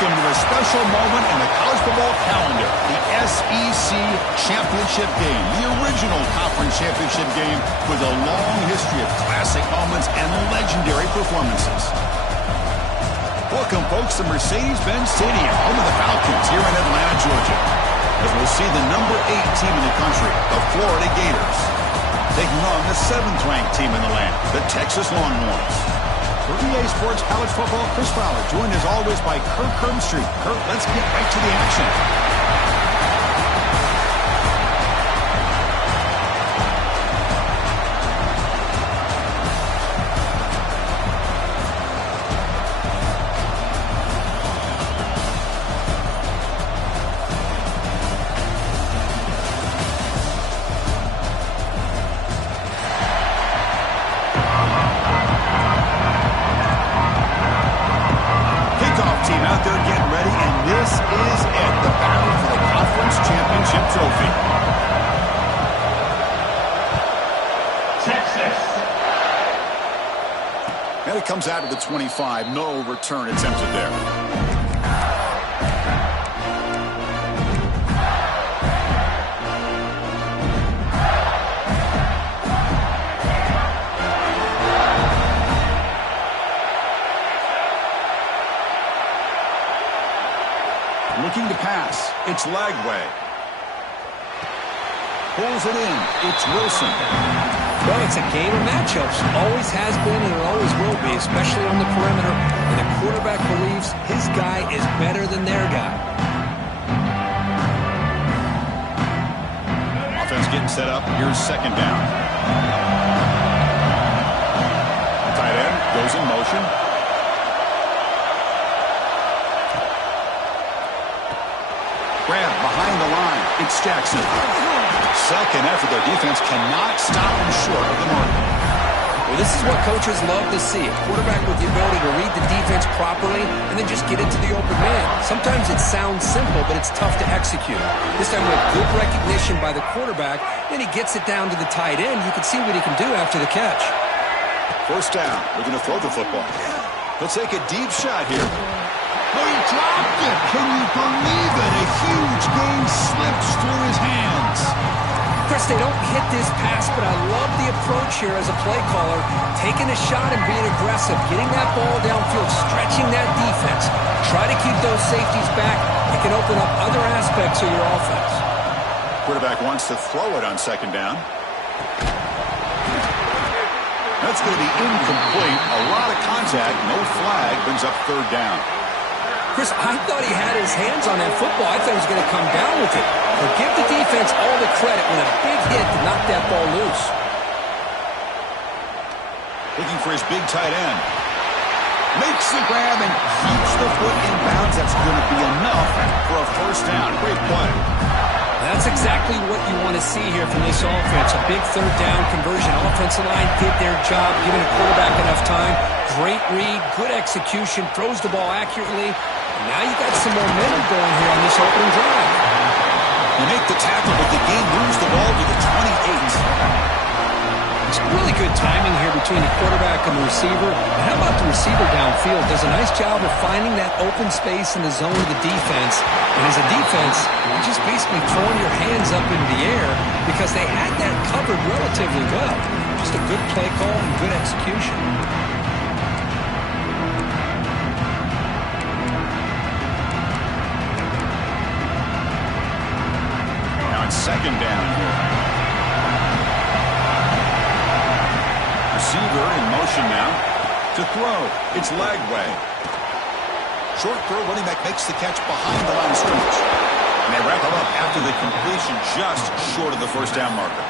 Welcome to a special moment in the college football calendar, the SEC Championship Game, the original conference championship game with a long history of classic moments and legendary performances. Welcome, folks, to Mercedes-Benz Stadium, home of the Falcons here in Atlanta, Georgia, as we'll see the number 8 team in the country, the Florida Gators, taking on the 7th-ranked team in the land, the Texas Longhorns. For EA Sports College Football, Chris Fowler, joined as always by Kirk Herbstreit. Kirk, let's get right to the action. And it comes out of the 25. No return attempted there. Looking to pass. It's Lagway. Pulls it in. It's Wilson. Well, it's a game of matchups. Always has been and it always will be, especially on the perimeter. And the quarterback believes his guy is better than their guy. Offense getting set up. Here's second down. Tight end goes in motion. Grab behind the line. It's Jackson. Second effort, their defense cannot stop him short of the mark. Well, this is what coaches love to see. A quarterback with the ability to read the defense properly and then just get into the open man. Sometimes it sounds simple, but it's tough to execute. This time with good recognition by the quarterback, and he gets it down to the tight end. You can see what he can do after the catch. First down. We're going to throw the football. He'll take a deep shot here. Oh, he dropped it. Can you believe it? A huge game slips through his hands. Chris, they don't hit this pass, but I love the approach here as a play caller. Taking a shot and being aggressive, getting that ball downfield, stretching that defense. Try to keep those safeties back. It can open up other aspects of your offense. Quarterback wants to throw it on second down. That's going to be incomplete. A lot of contact. No flag. Brings up third down. Chris, I thought he had his hands on that football. I thought he was going to come down with it. But give the defense all the credit with a big hit to knock that ball loose. Looking for his big tight end. Makes the grab and keeps the foot in bounds. That's going to be enough for a first down. Great play. That's exactly what you want to see here from this offense. A big third down conversion. Offensive line did their job, giving the quarterback enough time. Great read, good execution, throws the ball accurately. And now you got some momentum going here on this opening drive. You make the tackle, but the game moves the ball to the 28. It's really good timing here between the quarterback and the receiver. And how about the receiver downfield? Does a nice job of finding that open space in the zone of the defense. And as a defense, you're just basically throwing your hands up into the air because they had that covered relatively well. Just a good play call and good execution. Now it's second down here. Receiver in motion now to throw. It's Lagway. Short throw, running back makes the catch behind the line of scrimmage. And they wrap him up after the completion just short of the first down marker.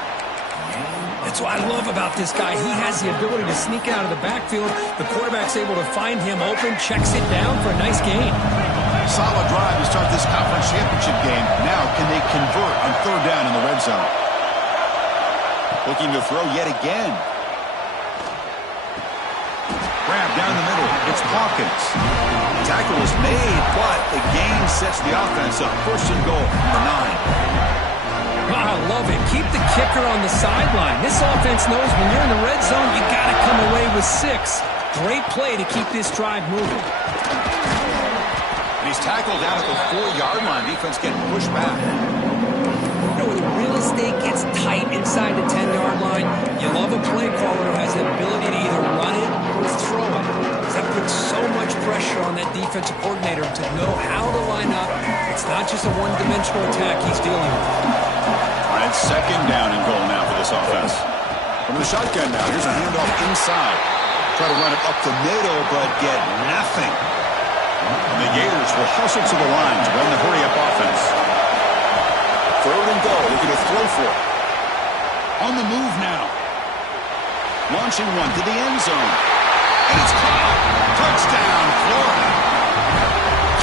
That's what I love about this guy. He has the ability to sneak out of the backfield. The quarterback's able to find him open, checks it down for a nice gain. Solid drive to start this conference championship game. Now can they convert on third down in the red zone? Looking to throw yet again. Grab down the middle. It's Hawkins. Tackle is made, but the gain sets the offense up. First and goal, number 9. I love it. Keep the kicker on the sideline. This offense knows when you're in the red zone, you got to come away with 6. Great play to keep this drive moving. And he's tackled down at the 4-yard line. Defense getting pushed back. You know, when the real estate gets tight inside the 10-yard line, you love a play caller who has the ability to either run it or throw it. That puts so much pressure on that defensive coordinator to know how to line up. It's not just a one-dimensional attack he's dealing with. All right, second down and goal now for this offense. From the shotgun now, here's a handoff inside. Try to run it up the middle, but get nothing. And the Gators will hustle to the line to run the hurry-up offense. Third and goal, looking to throw for it. On the move now. Launching one to the end zone. And it's caught. Touchdown, Florida.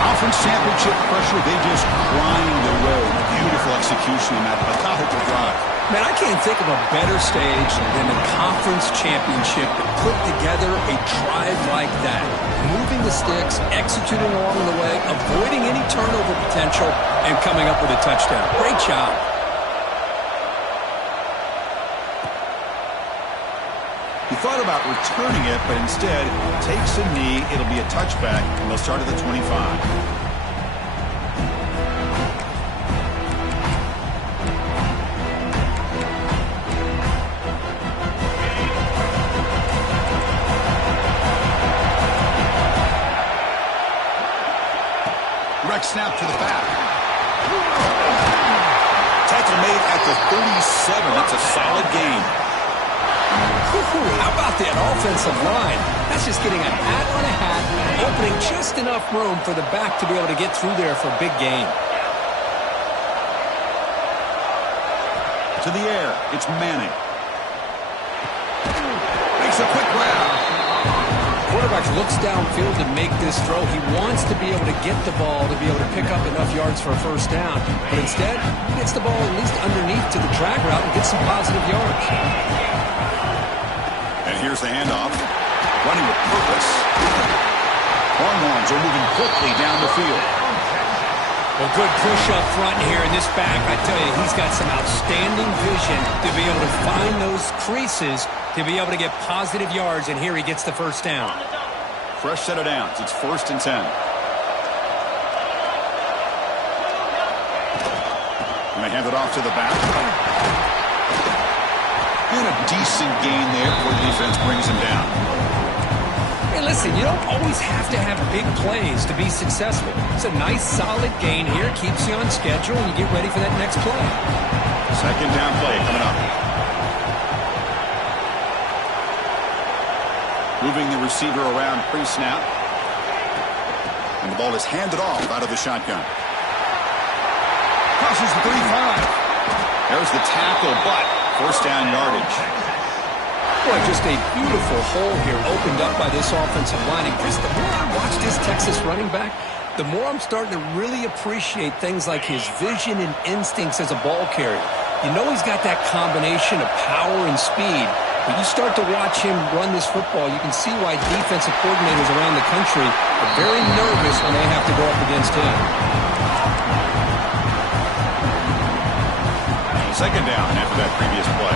Conference championship pressure, they just grind the road. Beautiful execution on that methodical drive. Man, I can't think of a better stage than the conference championship to put together a drive like that. Moving the sticks, executing along the way, avoiding any turnover potential, and coming up with a touchdown. Great job. He thought about returning it, but instead takes a knee. It'll be a touchback, and they'll start at the 25. Snap to the back. Tackle made at the 37. That's a solid gain. How about that offensive line? That's just getting a hat on a hat, opening just enough room for the back to be able to get through there for a big gain. To the air. It's Manning. Makes a quick grab. Quarterback looks downfield to make this throw. He wants to be able to get the ball to be able to pick up enough yards for a first down. But instead, he gets the ball at least underneath to the drag route and gets some positive yards. And here's the handoff. Running with purpose. Longhorns are moving quickly down the field. Well, good push up front here in this back. I tell you, he's got some outstanding vision to be able to find those creases to be able to get positive yards, and here he gets the first down. Fresh set of downs. It's 1st and 10. And they hand it off to the back. And a decent gain there before the defense brings him down. Hey, listen, you don't always have to have big plays to be successful. It's a nice, solid gain here. Keeps you on schedule, and you get ready for that next play. Second down play coming up. Moving the receiver around pre-snap. And the ball is handed off out of the shotgun. Crosses the 35. There's the tackle, but first down yardage. Boy, just a beautiful hole here opened up by this offensive line. And Chris, the more I watch this Texas running back, the more I'm starting to really appreciate things like his vision and instincts as a ball carrier. You know he's got that combination of power and speed. But you start to watch him run this football, you can see why defensive coordinators around the country are very nervous when they have to go up against him. Second down after that previous play.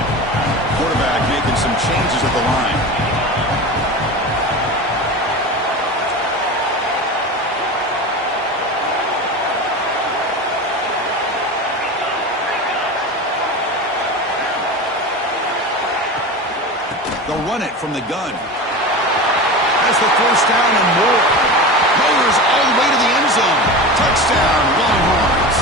Quarterback making some changes at the line. They'll run it from the gun. That's the first down and more. Motors all the way to the end zone. Touchdown, Longhorns.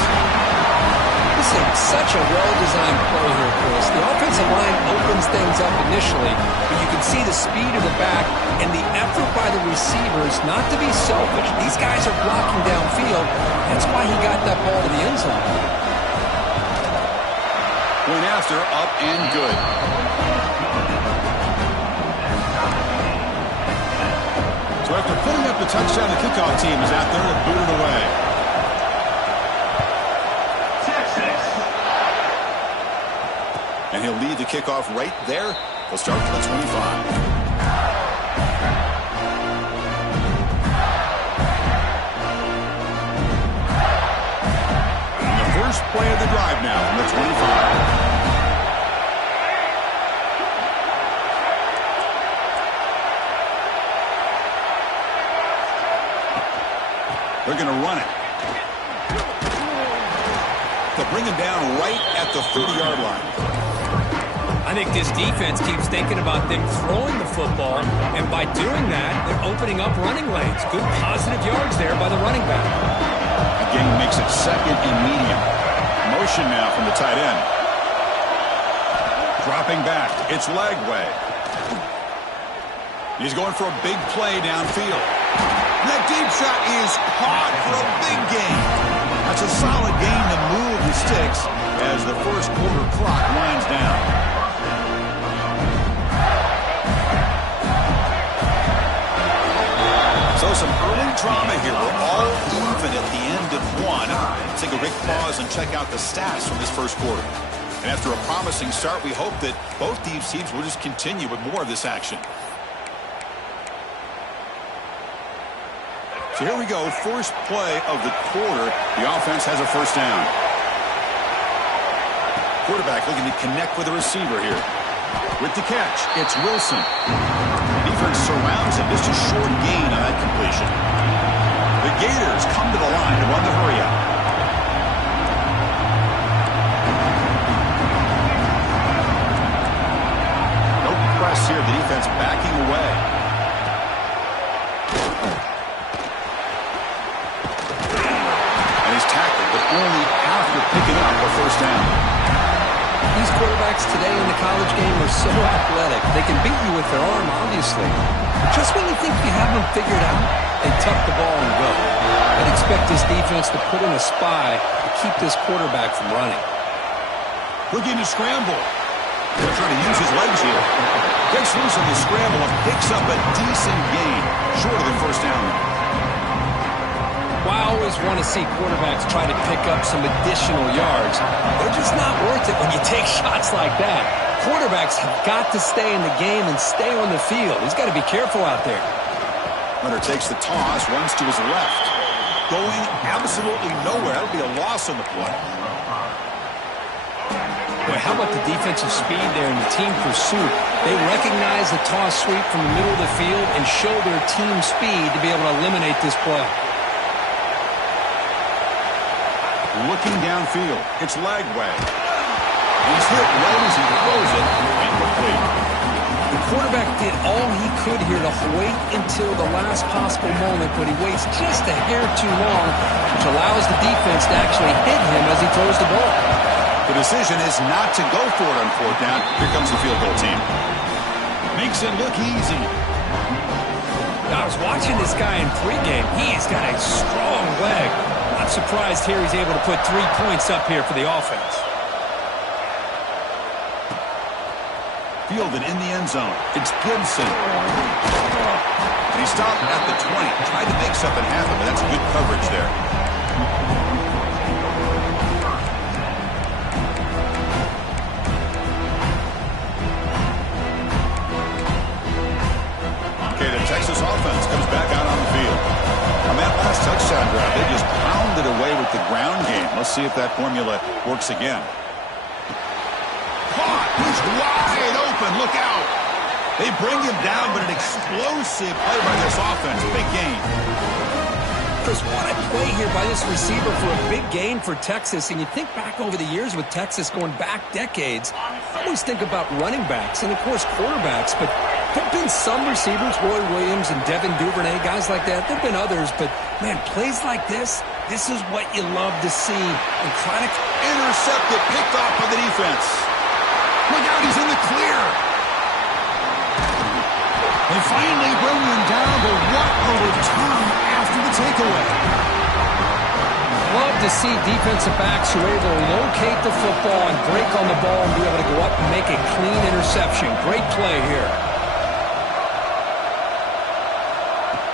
This is such a well-designed play here, Chris. The offensive line opens things up initially, but you can see the speed of the back and the effort by the receivers not to be selfish. These guys are blocking downfield. That's why he got that ball to the end zone. Went after, up and good. So after putting up the touchdown, the kickoff team is out there to boot it away. And he'll lead the kickoff right there. He'll start to the 25. And the first play of the drive now from the 25. They're going to run it. They'll bring him down right at the 30-yard line. I think this defense keeps thinking about them throwing the football, and by doing that, they're opening up running lanes. Good positive yards there by the running back. Again, makes it second and medium. Motion now from the tight end. Dropping back. It's Lagway. He's going for a big play downfield. That deep shot is caught for a big gain. That's a solid gain to move the sticks as the first quarter clock winds down. So some early drama here. We're all even at the end of one. Let's take a quick pause and check out the stats from this first quarter. And after a promising start, we hope that both these teams will just continue with more of this action. So here we go. First play of the quarter. The offense has a first down. Quarterback looking to connect with the receiver here. With the catch, it's Wilson. Defense surrounds him. Just a short gain on that completion. The Gators come to the line to run the hurry out. No press here. The defense backing away. And he's tackled, but only after picking up a first down. These quarterbacks today in the college game are so athletic. They can beat you with their arm, obviously. But just when you think you have them figured out, they tuck the ball and go. I'd expect this defense to put in a spy to keep this quarterback from running. Looking to scramble. They're trying to use his legs here. Gets loose on the scramble and picks up a decent gain. Short of the first down. Well, I always want to see quarterbacks try to pick up some additional yards. They're just not worth it when you take shots like that. Quarterbacks have got to stay in the game and stay on the field. He's got to be careful out there. Runner takes the toss, runs to his left. Going absolutely nowhere. That'll be a loss on the play. Boy, how about the defensive speed there in the team pursuit? They recognize the toss sweep from the middle of the field and show their team speed to be able to eliminate this play. Looking downfield, it's Lagway. He's hit right as he throws it, incomplete. The quarterback did all he could here to wait until the last possible moment, but he waits just a hair too long, which allows the defense to actually hit him as he throws the ball. The decision is not to go for it on fourth down. Here comes the field goal team. Makes it look easy. I was watching this guy in pregame. He's got a strong leg. Not surprised here he's able to put 3 points up here for the offense. Fielded in the end zone. It's Gibson. And he stopped at the 20. Tried to make something happen, but that's good coverage there. Okay, the Texas offense comes back out on the field. On that last touchdown drive, they just pounded away with the ground game. Let's see if that formula works again. Caught! He's wide open. Look out! They bring him down, but an explosive play by this offense. Big gain. Chris, what a play here by this receiver for a big gain for Texas. And you think back over the years with Texas going back decades, I always think about running backs and, of course, quarterbacks. But there have been some receivers, Roy Williams and Devin Duvernay, guys like that. There have been others, but, man, plays like this is what you love to see. And Chronic intercepted, picked off by the defense. Look out, he's in the clear. They finally bring him down, but what a return after the takeaway. Love to see defensive backs who are able to locate the football and break on the ball and be able to go up and make a clean interception. Great play here.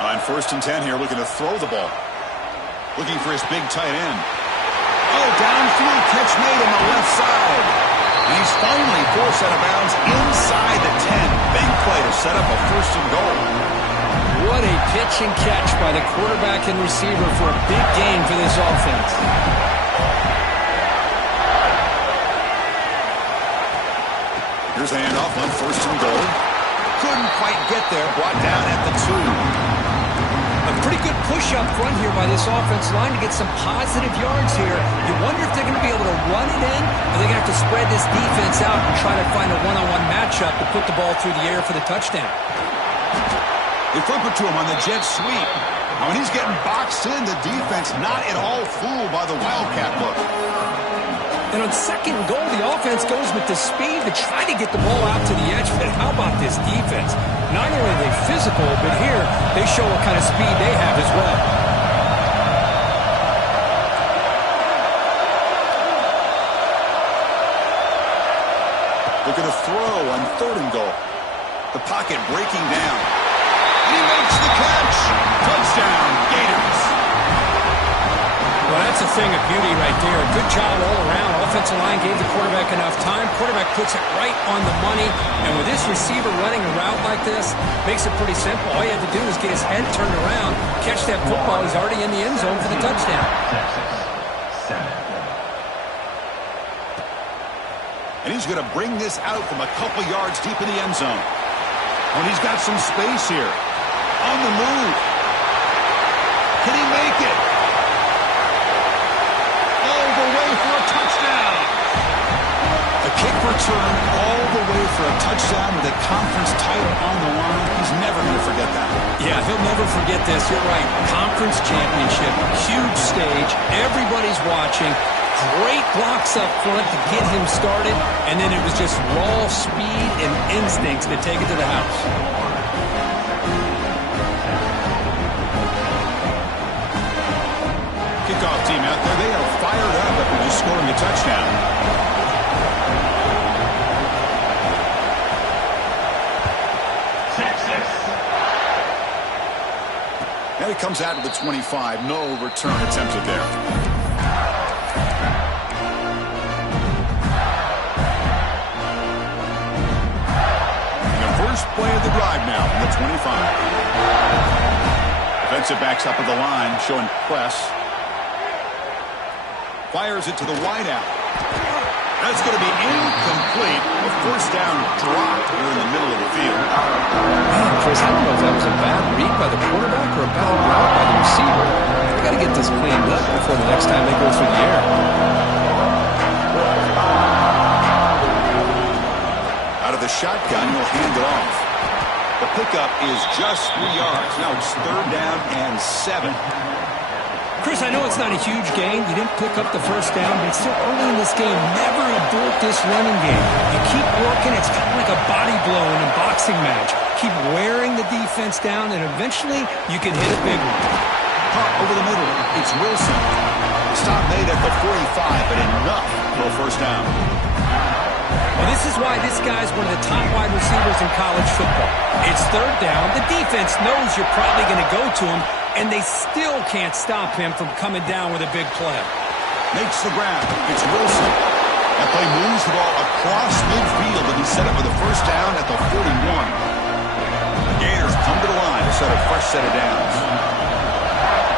On 1st and 10 here, looking to throw the ball. Looking for his big tight end. Oh, downfield catch made on the left side. And he's finally forced out of bounds inside the 10. Big play to set up a 1st and goal. What a pitch and catch by the quarterback and receiver for a big gain for this offense. Here's the handoff on 1st and goal. Couldn't quite get there. Brought down at the 2. A Pretty good push up front here by this offense line to get some positive yards here. You wonder if they're going to be able to run it in, or they're going to have to spread this defense out and try to find a one-on-one matchup to put the ball through the air for the touchdown. They flip it to him on the jet sweep. Now, when he's getting boxed in, the defense not at all fooled by the Wildcat look. And on second and goal, the offense goes with the speed to try to get the ball out to the edge. But how about this defense? Not only are they physical, but here they show what kind of speed they have as well. They're going to throw on third and goal. The pocket breaking down. He makes the catch. Touchdown, Gators. Well, that's a thing of beauty right there. Good job all around. Offensive line gave the quarterback enough time. Quarterback puts it right on the money. And with this receiver running a route like this, makes it pretty simple. All you have to do is get his head turned around, catch that football. He's already in the end zone for the touchdown. And he's going to bring this out from a couple yards deep in the end zone. When he's got some space here. On the move. Can he make it? All the way for a touchdown. A kick return all the way for a touchdown with a conference title on the line. He's never going to forget that. Yeah, he'll never forget this. You're right. Conference championship. Huge stage. Everybody's watching. Great blocks up front to get him started. And then it was just raw speed and instincts to take it to the house. Kickoff team out there, they are fired up after just scoring a touchdown. Now he comes out to the 25. No return attempted there. And the first play of the drive now from the 25. Defensive backs up at the line, showing press. Fires it to the wideout. That's going to be incomplete. A first down dropped here in the middle of the field. Man, Chris, I don't know if that was a bad read by the quarterback or a bad route by the receiver. We've got to get this cleaned up before the next time they go through the air. Out of the shotgun, he'll hand it off. The pickup is just 3 yards. Now it's third down and 7. Chris, I know it's not a huge gain. You didn't pick up the first down, but it's still early in this game. Never abort this running game. You keep working. It's kind of like a body blow in a boxing match. Keep wearing the defense down, and eventually you can hit a big one. Pop over the middle. It's Wilson. Stop made at the 45, but enough for a first down. Well, this is why this guy's one of the top wide receivers in college football. It's third down. The defense knows you're probably going to go to him, and they still can't stop him from coming down with a big play. Makes the grab. It's Wilson. That play moves the ball across midfield, and he's set up for the first down at the 41. The Gators come to the line to set a fresh set of downs.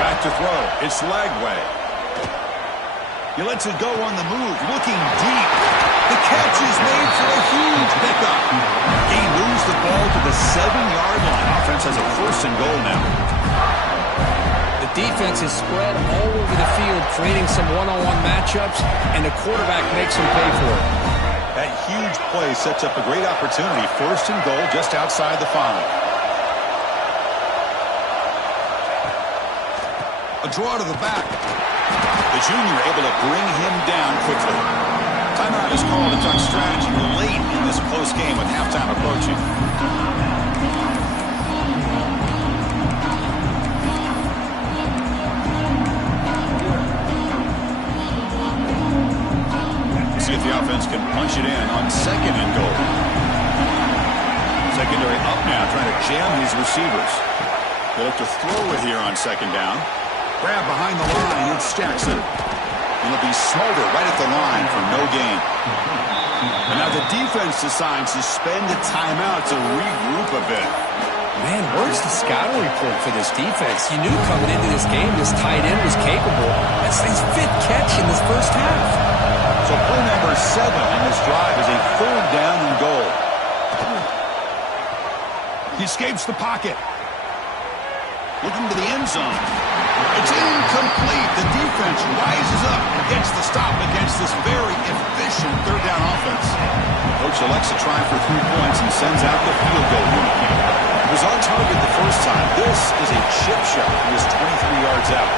Back to throw. It's Lagway. He lets it go on the move, looking deep. The catch is made for a huge pickup. He moves the ball to the 7-yard line. Offense has a first and goal now. The defense is spread all over the field, creating some one-on-one matchups, and the quarterback makes them pay for it. That huge play sets up a great opportunity. First and goal just outside the 5. A draw to the back. The junior able to bring him down quickly. Timeout is called to talk strategy late in this close game with halftime approaching. See if the offense can punch it in on second and goal. Secondary up now, trying to jam these receivers. They look to throw it here on second down. Grab behind the line, it's Jackson. It'll be Smolder right at the line for no gain. And now the defense decides to spend a timeout to regroup a bit. Man, where's the scouting report for this defense? You knew coming into this game this tight end was capable. That's his 5th catch in this first half. So play number 7 in this drive is a third down and goal. He escapes the pocket. Looking to the end zone. It's incomplete. The defense rises up and gets the stop against this very efficient third down offense. Coach elects to try for 3 points and sends out the field goal unit. It was on target the first time. This is a chip shot. He was 23 yards out.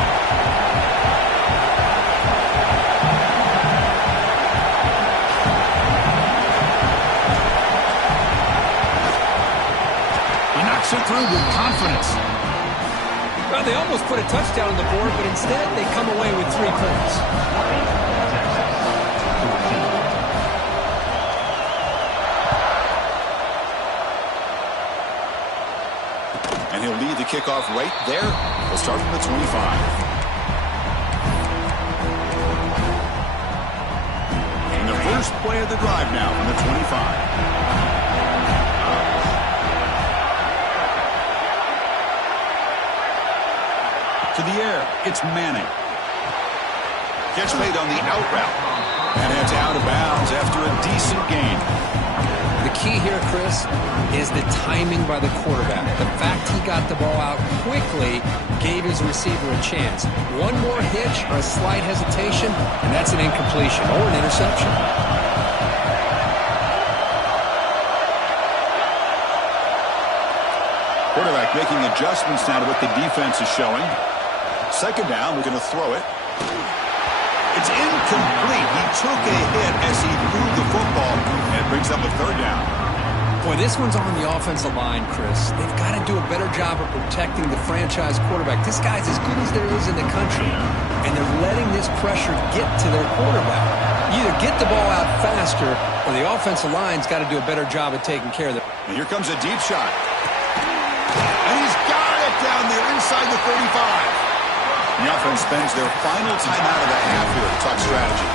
He knocks it through with confidence. Well, they almost put a touchdown on the board, but instead they come away with 3 points. And he'll lead the kickoff right there. We'll start from the 25. And the first play of the drive now from the 25. To the air, it's Manning. Catch made on the out route. And it's out of bounds after a decent gain. The key here, Chris, is the timing by the quarterback. The fact he got the ball out quickly gave his receiver a chance. One more hitch or a slight hesitation, and that's an incompletion or an interception. Quarterback making adjustments now to what the defense is showing. Second down, we're going to throw it. It's incomplete. He took a hit as he threw the football, and it brings up a third down. Boy, this one's on the offensive line, Chris. They've got to do a better job of protecting the franchise quarterback. This guy's as good as there is in the country, and they're letting this pressure get to their quarterback. You either get the ball out faster, or the offensive line's got to do a better job of taking care of it. And here comes a deep shot. And he's got it down there inside the 35. The offense spends their final timeout of the half here to talk strategy.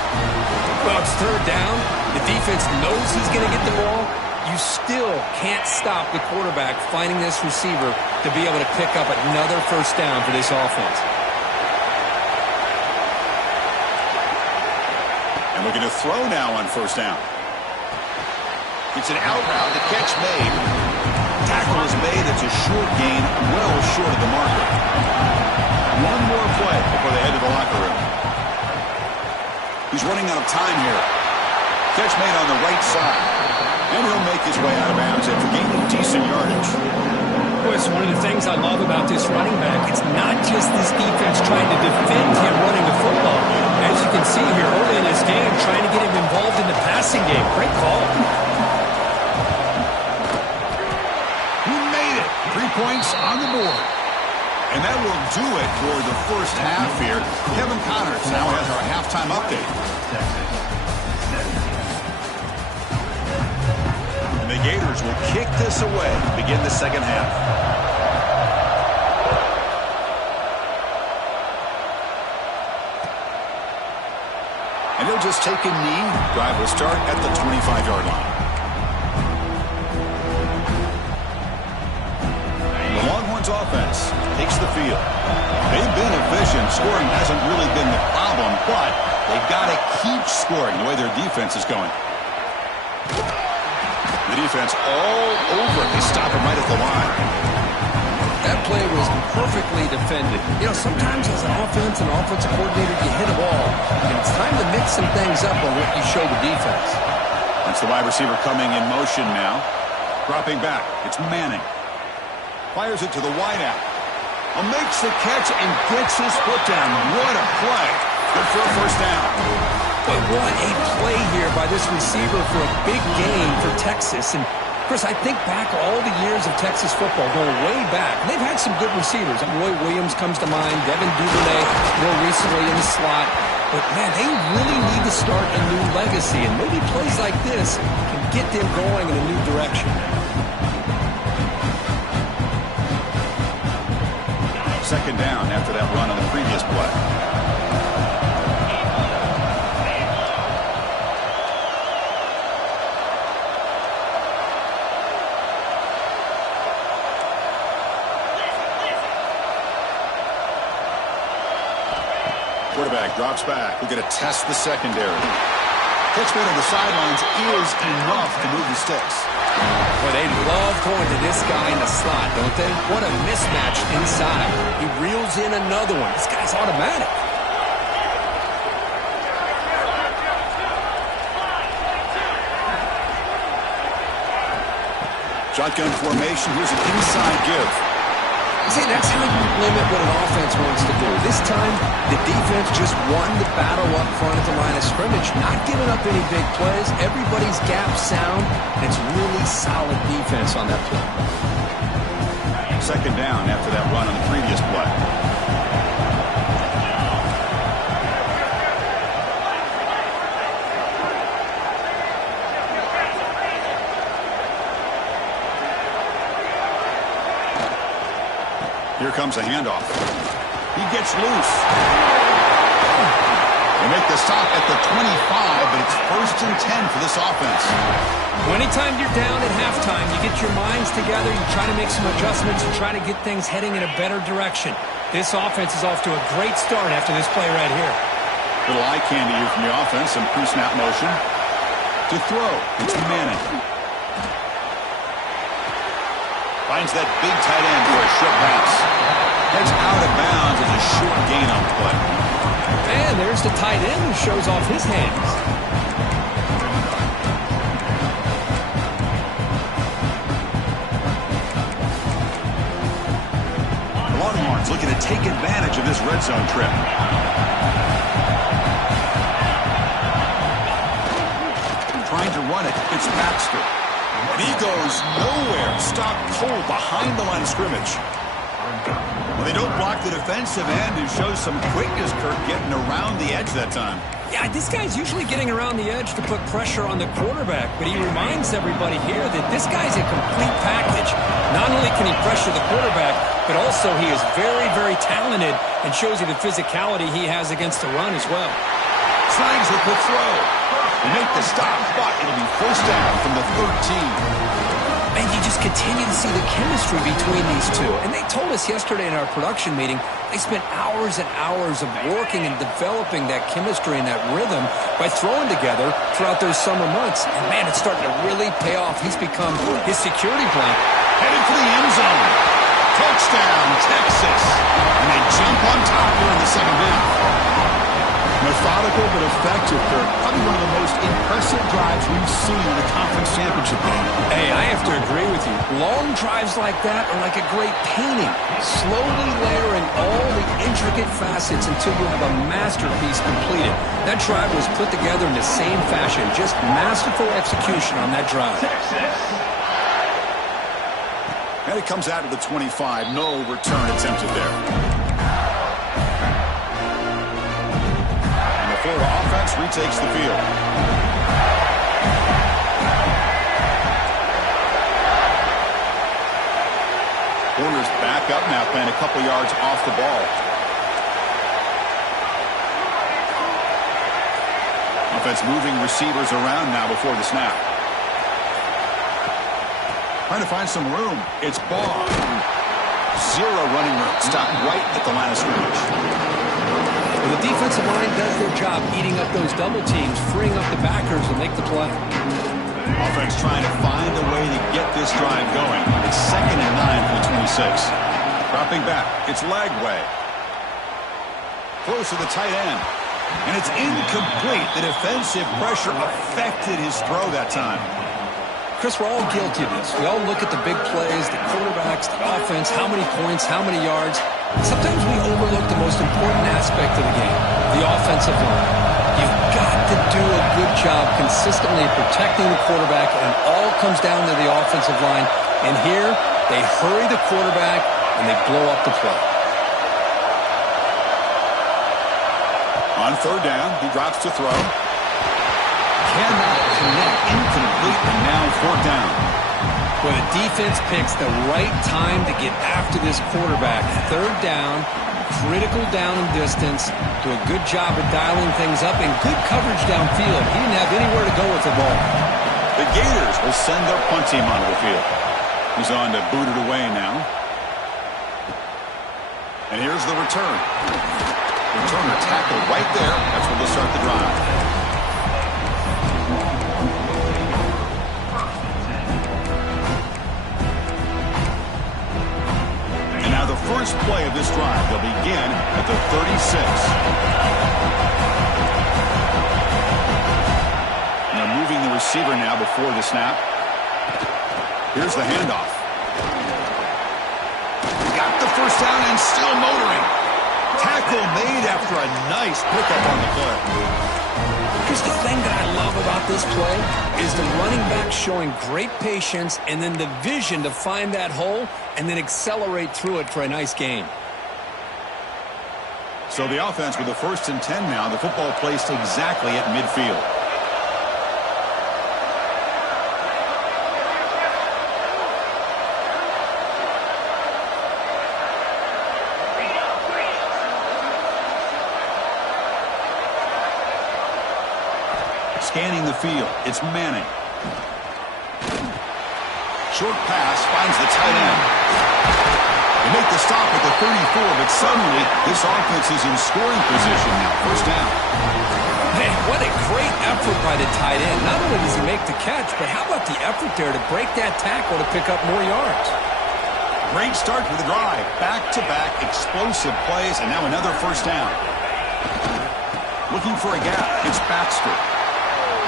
Well, it's third down. The defense knows he's going to get the ball. You still can't stop the quarterback finding this receiver to be able to pick up another first down for this offense. And we're going to throw now on first down. It's an out route. The catch made. Tackle is made. It's a short gain, well short of the marker. One more play before they head to the locker room. He's running out of time here. Catch made on the right side. And he'll make his way out of bounds after gaining decent yardage. Boy, it's one of the things I love about this running back. It's not just this defense trying to defend him running the football. As you can see here early in this game, trying to get him involved in the passing game. Great call. He made it. 3 points on the board. And that will do it for the first half here. Kevin Connors now has our halftime update. And the Gators will kick this away to begin the second half. And he'll just take a knee. Drive will start at the 25-yard line. The Longhorns offense takes the field. They've been efficient. Scoring hasn't really been the problem, but they've got to keep scoring the way their defense is going. The defense all over. They stop him right at the line. That play was perfectly defended. You know, sometimes as an offensive coordinator, you hit a ball, and it's time to mix some things up on what you show the defense. That's the wide receiver coming in motion now. Dropping back. It's Manning. Fires it to the wideout. Makes the catch and gets his foot down. What a play. Good for a first down. But what a play here by this receiver for a big gain for Texas. And, Chris, I think back all the years of Texas football, going way back. They've had some good receivers. Roy Williams comes to mind, Devin Duvernay more recently in the slot. But, man, they really need to start a new legacy. And maybe plays like this can get them going in a new direction. Second down after that run on the previous play. Quarterback drops back. We're going to test the secondary. Catch made on the sidelines is enough to move the sticks. Well, they love going to this guy in the slot, don't they? What a mismatch inside. He reels in another one. This guy's automatic. Shotgun formation. Here's an inside give. See, that's how you limit what an offense wants to do. This time, the defense just won the battle up front at the line of scrimmage, not giving up any big plays. Everybody's gap sound, and it's really solid defense on that play. Second down after that run on the previous play. Here comes a handoff. He gets loose. They make the stop at the 25, but it's 1st and 10 for this offense. Well, anytime you're down at halftime, you get your minds together, you try to make some adjustments, you try to get things heading in a better direction. This offense is off to a great start after this play right here. Little eye candy here from the offense, some pre-snap motion. To throw, it's Manning. Finds that big tight end for a short pass. Heads out of bounds as a short gain on the play. And there's the tight end who shows off his hands. The Longhorns looking to take advantage of this red zone trip. Trying to run it, it's Baxter. And he goes nowhere. Stopped cold behind the line of scrimmage. Well, they don't block the defensive end and show some quickness, Kirk, getting around the edge that time. Yeah, this guy's usually getting around the edge to put pressure on the quarterback, but he reminds everybody here that this guy's a complete package. Not only can he pressure the quarterback, but also he is very, very talented and shows you the physicality he has against the run as well. Slides with the throw. They make the stop, but it'll be 1st down from the 13. And you just continue to see the chemistry between these two. And they told us yesterday in our production meeting, they spent hours and hours of working and developing that chemistry and that rhythm by throwing together throughout those summer months. And, man, it's starting to really pay off. He's become his security blanket. Headed for the end zone. Touchdown, Texas. And they jump on top here in the second half. Methodical but effective, Kirk. Probably one of the most impressive drives we've seen in a conference championship game. Hey, I have to agree with you. Long drives like that are like a great painting. Slowly layering all the intricate facets until you have a masterpiece completed. That drive was put together in the same fashion. Just masterful execution on that drive. And it comes out to the 25. No return attempted there. Florida offense retakes the field. Corners back up now, playing a couple yards off the ball. Offense moving receivers around now before the snap. Trying to find some room. It's Baugh. Zero running room. Stopped right at the line of scrimmage. The defensive line does their job eating up those double teams, freeing up the backers to make the play. Offense trying to find a way to get this drive going. It's 2nd and 9 for the 26. Dropping back. It's Lagway. Close to the tight end. And it's incomplete. The defensive pressure affected his throw that time. Chris, we're all guilty of this. We all look at the big plays, the quarterbacks, the offense, how many points, how many yards. Sometimes we overlook the most important aspect of the game, the offensive line. You've got to do a good job consistently protecting the quarterback, and it all comes down to the offensive line. And here, they hurry the quarterback, and they blow up the play. On 3rd down, he drops to throw. Cannot connect, incomplete, and now 4th down. Well, the defense picks the right time to get after this quarterback. 3rd down, critical down and distance. Do a good job of dialing things up and good coverage downfield. He didn't have anywhere to go with the ball. The Gators will send their punt team onto the field. He's on to boot it away now. And here's the return. Returner tackle right there. That's where they'll start the drive. this drive. They'll begin at the 36. Now moving the receiver now before the snap. Here's the handoff. Got the first down and still motoring. Tackle made after a nice pickup on the play. Here's the thing that I love about this play is the running back showing great patience and then the vision to find that hole and then accelerate through it for a nice gain. So the offense with the 1st and 10 now. The football placed exactly at midfield. Scanning the field, it's Manning. Short pass finds the tight end. They make the stop at the 34, but suddenly this offense is in scoring position now. First down. Man, what a great effort by the tight end. Not only does he make the catch, but how about the effort there to break that tackle to pick up more yards? Great start for the drive. Back-to-back explosive plays, and now another first down. Looking for a gap. It's Baxter.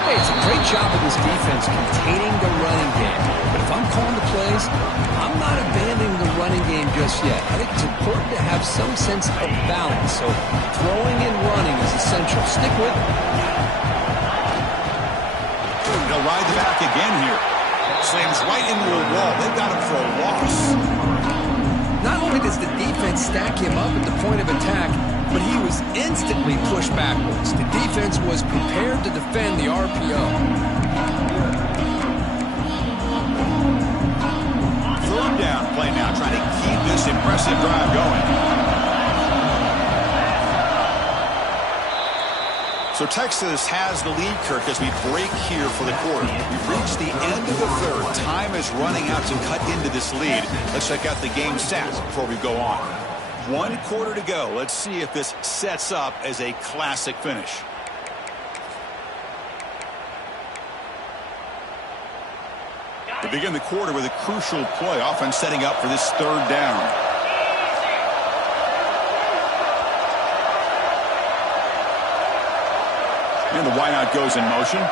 Hey, it's a great job of this defense containing the running game. But if I'm calling the plays, I'm not abandoning the running game just yet. I think it's important to have some sense of balance. So throwing and running is essential. Stick with it. They'll ride the back again here. Slams right into a wall. They've got him for a loss. Not only does the defense stack him up at the point of attack, but he was instantly pushed backwards. The defense was prepared to defend the RPO. Third down play now, trying to keep this impressive drive going. So Texas has the lead, Kirk, as we break here for the quarter. We've reached the end of the third. Time is running out to cut into this lead. Let's check out the game stats before we go on. 1 quarter to go. Let's see if this sets up as a classic finish. We begin the quarter with a crucial play, often setting up for this third down. And the wideout goes in motion.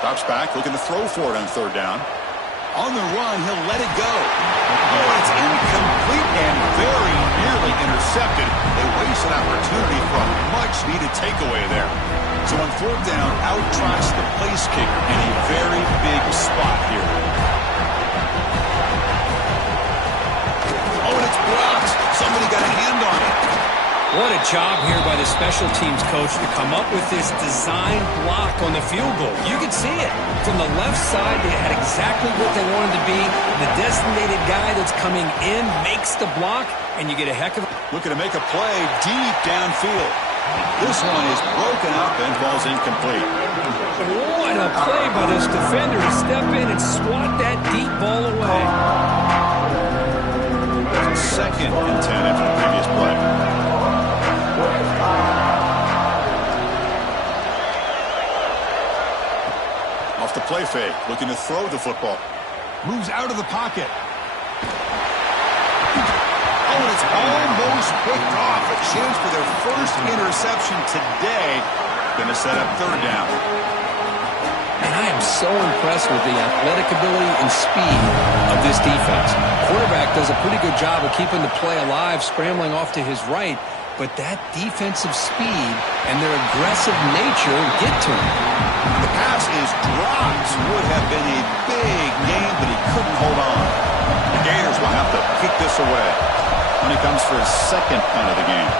Drops back, looking to throw for it on third down. On the run, he'll let it go. Oh, it's incomplete and very nearly intercepted. They waste an opportunity for a much-needed takeaway there. So on fourth down, out-trots the place kicker in a very big spot here. Oh, and it's blocked. Somebody got a hand on it. What a job here by the special teams coach to come up with this design block on the field goal. You could see it. From the left side, they had exactly what they wanted to be. The designated guy that's coming in makes the block, and you get a heck of a... Looking to make a play deep downfield. This one is broken up and falls incomplete. What a play by this defender to step in and swat that deep ball away. Second and 10 after the previous play. Off the play fake, looking to throw the football. Moves out of the pocket. Oh, and it's almost picked off. A chance for their first interception today. Going to set up third down. And I am so impressed with the athletic ability and speed of this defense. Quarterback does a pretty good job of keeping the play alive, scrambling off to his right. But that defensive speed and their aggressive nature get to him. The pass is dropped. Would have been a big gain, but he couldn't hold on. The Gators will have to kick this away when he comes for his second punt of the game.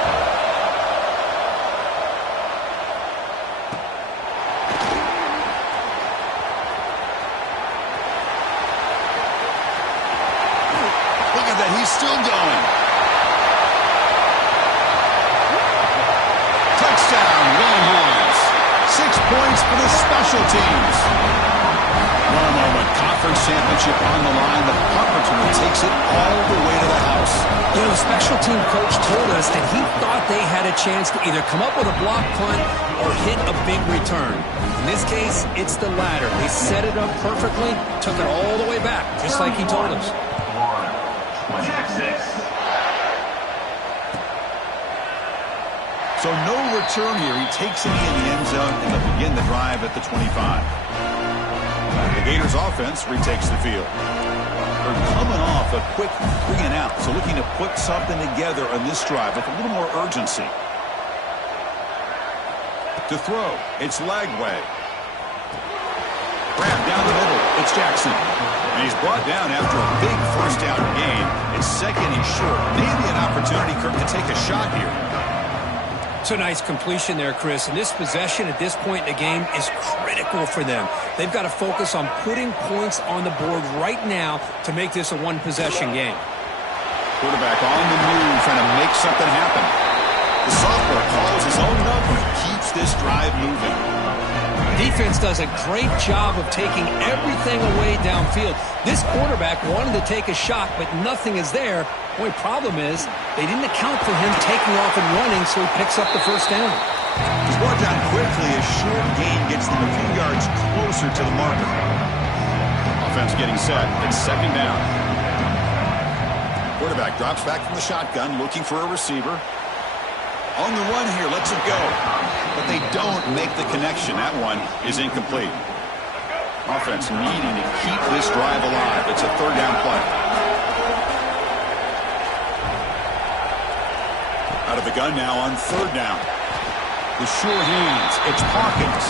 Look at that. He's still going. Touchdown, Longhorns. 6 points for the special teams. One moment, conference championship on the line. The punt returner takes it all the way to the house. You know, the special team coach told us that he thought they had a chance to either come up with a block punt or hit a big return. In this case, it's the latter. They set it up perfectly, took it all the way back, just like he told us. Texas. So no return here. He takes it in the end zone, and they'll begin the drive at the 25. The Gators offense retakes the field. They're coming off a quick 3-and-out, so looking to put something together on this drive with a little more urgency. To throw, it's Lagway. Grab down the middle, it's Jackson. And he's brought down after a big first down gain. It's second and short. Maybe an opportunity, Kirk, to take a shot here. It's a nice completion there, Chris. And this possession at this point in the game is critical for them. They've got to focus on putting points on the board right now to make this a one-possession game. Quarterback on the move, trying to make something happen. The sophomore calls his own number and keeps this drive moving. Defense does a great job of taking everything away downfield. This quarterback wanted to take a shot, but nothing is there. The only problem is they didn't account for him taking off and running, so he picks up the first down. He's brought down quickly. A short gain gets them a few yards closer to the marker. Offense getting set. It's second down. Quarterback drops back from the shotgun, looking for a receiver. On the run here, lets it go. But they don't make the connection. That one is incomplete. Offense needing to keep this drive alive. It's a third down play. Out of the gun now on third down. The sure hands. It's Hawkins.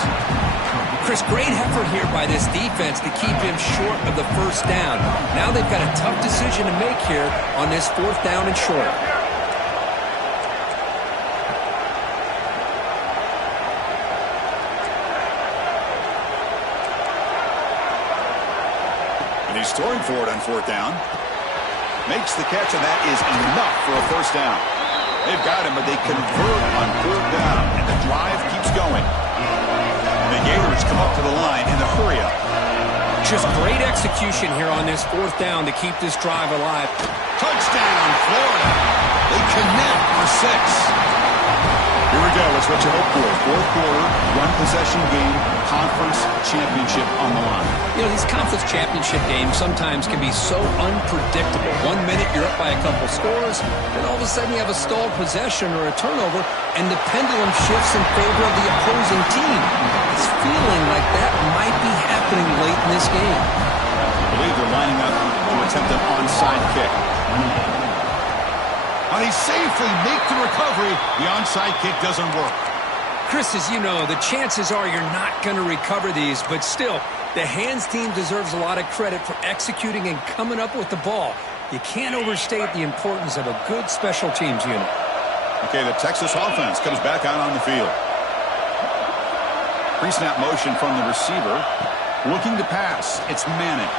Chris, great effort here by this defense to keep him short of the first down. Now they've got a tough decision to make here on this fourth down and short. And he's throwing for it on fourth down. Makes the catch, and that is enough for a first down. They've got him, but they convert on fourth down, and the drive keeps going. The Gators come up to the line in the hurry-up. Just great execution here on this fourth down to keep this drive alive. Touchdown, Florida. They connect for 6. Here we go. It's what you hope for. Fourth quarter, one-possession game, conference championship on the line. You know, these conference championship games sometimes can be so unpredictable. 1 minute you're up by a couple scores, then all of a sudden you have a stalled possession or a turnover, and the pendulum shifts in favor of the opposing team. It's feeling like that might be happening late in this game. I believe they're lining up to attempt an onside kick. And he safely makes the recovery. The onside kick doesn't work. Chris, as you know, the chances are you're not going to recover these, but still, the hands team deserves a lot of credit for executing and coming up with the ball. You can't overstate the importance of a good special teams unit. Okay, the Texas offense comes back out on the field. Pre-snap motion from the receiver. Looking to pass. It's Manning.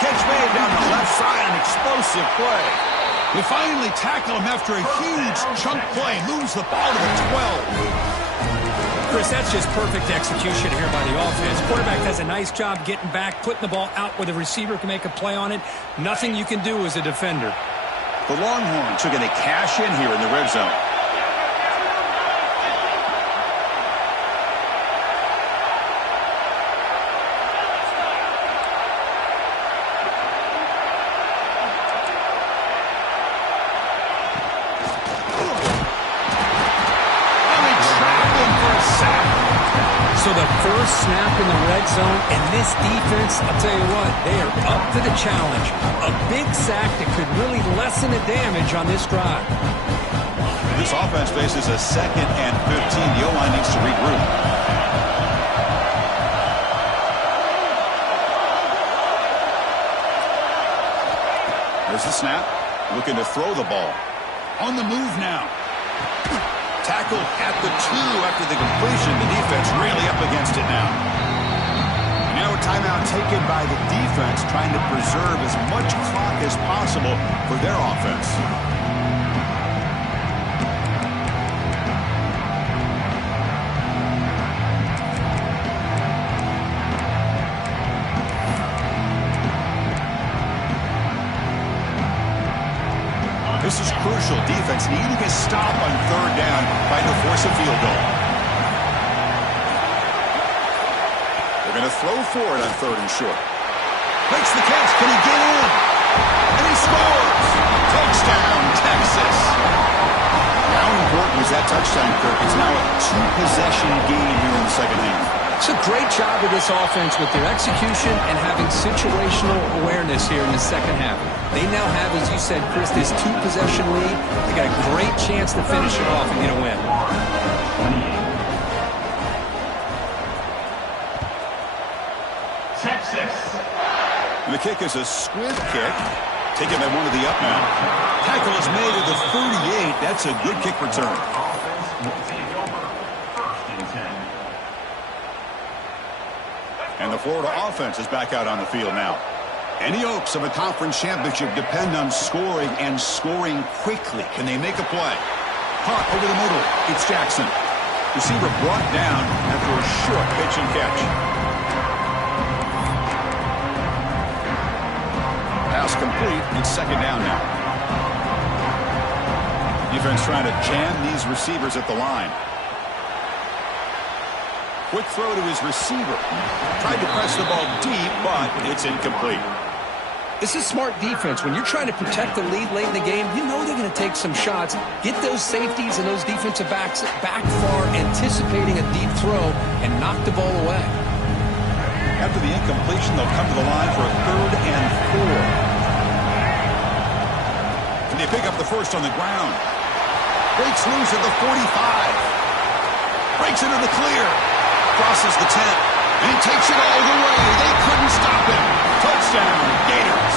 Catch made down the left side, an explosive play. They finally tackle him after a huge chunk play. Moves the ball to the 12. Chris, that's just perfect execution here by the offense. Quarterback does a nice job getting back, putting the ball out where the receiver can make a play on it. Nothing you can do as a defender. The Longhorns are going to cash in here in the red zone. So the first snap in the red zone, and this defense, I'll tell you what, they are up to the challenge. A big sack that could really lessen the damage on this drive. This offense faces a 2nd and 15. The O-line needs to regroup. There's the snap. Looking to throw the ball. On the move now. Tackled at the 2 after the completion. The defense really up against it now. Now a timeout taken by the defense, trying to preserve as much clock as possible for their offense. This is crucial. Defense needing a stop on third down, trying to force a field goal. They're going to throw for it on third and short. Makes the catch. Can he get in? And he scores! Touchdown, Texas. Now How important was that touchdown, Kirk? It's now a two-possession game here in the second half. It's a great job of this offense with their execution and having situational awareness here in the second half. They now have, as you said, Chris, this two-possession lead. They got a great chance to finish it off and get a win. And the kick is a squib kick. Taken by one of the up now. Tackle is made at the 38. That's a good kick return. And the Florida offense is back out on the field now. Any hopes of a conference championship depend on scoring and scoring quickly. Can they make a play? Caught over the middle. It's Jackson. Receiver brought down after a short pitch and catch. Pass complete. It's second down now. Defense trying to jam these receivers at the line. Quick throw to his receiver. Tried to press the ball deep, but it's incomplete. This is smart defense. When you're trying to protect the lead late in the game, you know they're going to take some shots. Get those safeties and those defensive backs back far, anticipating a deep throw, and knock the ball away. After the incompletion, they'll come to the line for a 3rd and 4. And they pick up the first on the ground. Breaks loose at the 45. Breaks into the clear. Crosses the 10. And he takes it all the way. They couldn't stop him. Touchdown, Gators.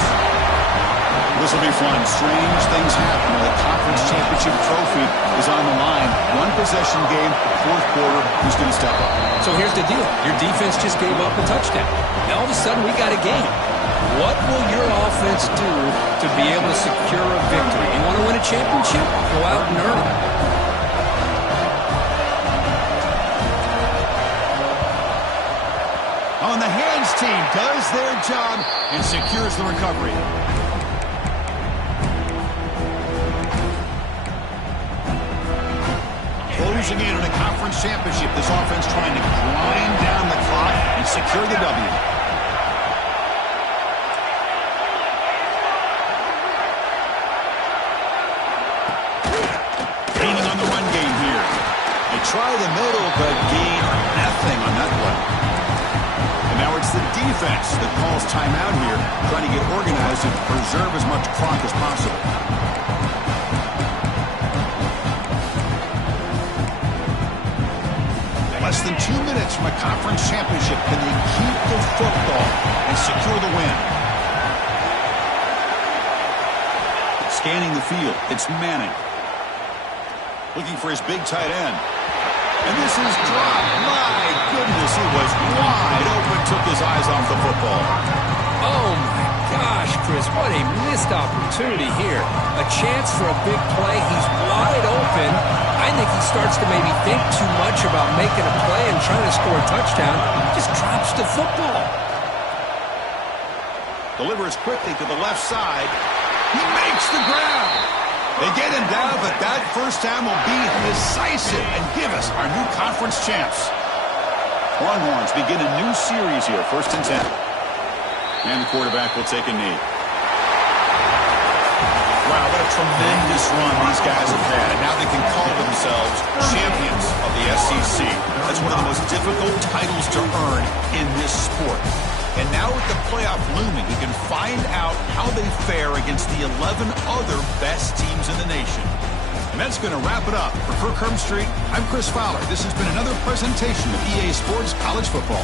This will be fun. Strange things happen when the conference championship trophy is on the line. One possession game, fourth quarter. Who's going to step up? So here's the deal. Your defense just gave up a touchdown. Now all of a sudden we got a game. What will your offense do to be able to secure a victory? You want to win a championship? Go out and earn it. On the hands team does their job and secures the recovery. Closing in on a conference championship, this offense trying to grind down the clock and secure the W. Gaining on the run game here. They try the middle, but gain nothing on that play. Now it's the defense that calls timeout here, trying to get organized and preserve as much clock as possible. Less than 2 minutes from a conference championship. Can they keep the football and secure the win? Scanning the field, it's Manning. Looking for his big tight end. And this is dropped. My goodness, he was wide open, took his eyes off the football. Oh, my gosh, Chris, what a missed opportunity here. A chance for a big play. He's wide open. I think he starts to maybe think too much about making a play and trying to score a touchdown. Just drops the football. Delivers quickly to the left side. He makes the ground. They get him down, but that first down will be decisive and give us our new conference champs. Longhorns begin a new series here, 1st and 10. And the quarterback will take a knee. Wow, what a tremendous run these guys have had. Now they can call themselves champions of the SEC. That's one of the most difficult titles to earn in this sport. And now with the playoff looming, we can find out how they fare against the 11 other best teams in the nation. And that's going to wrap it up. For Kirk Herbstreit, I'm Chris Fowler. This has been another presentation of EA Sports College Football.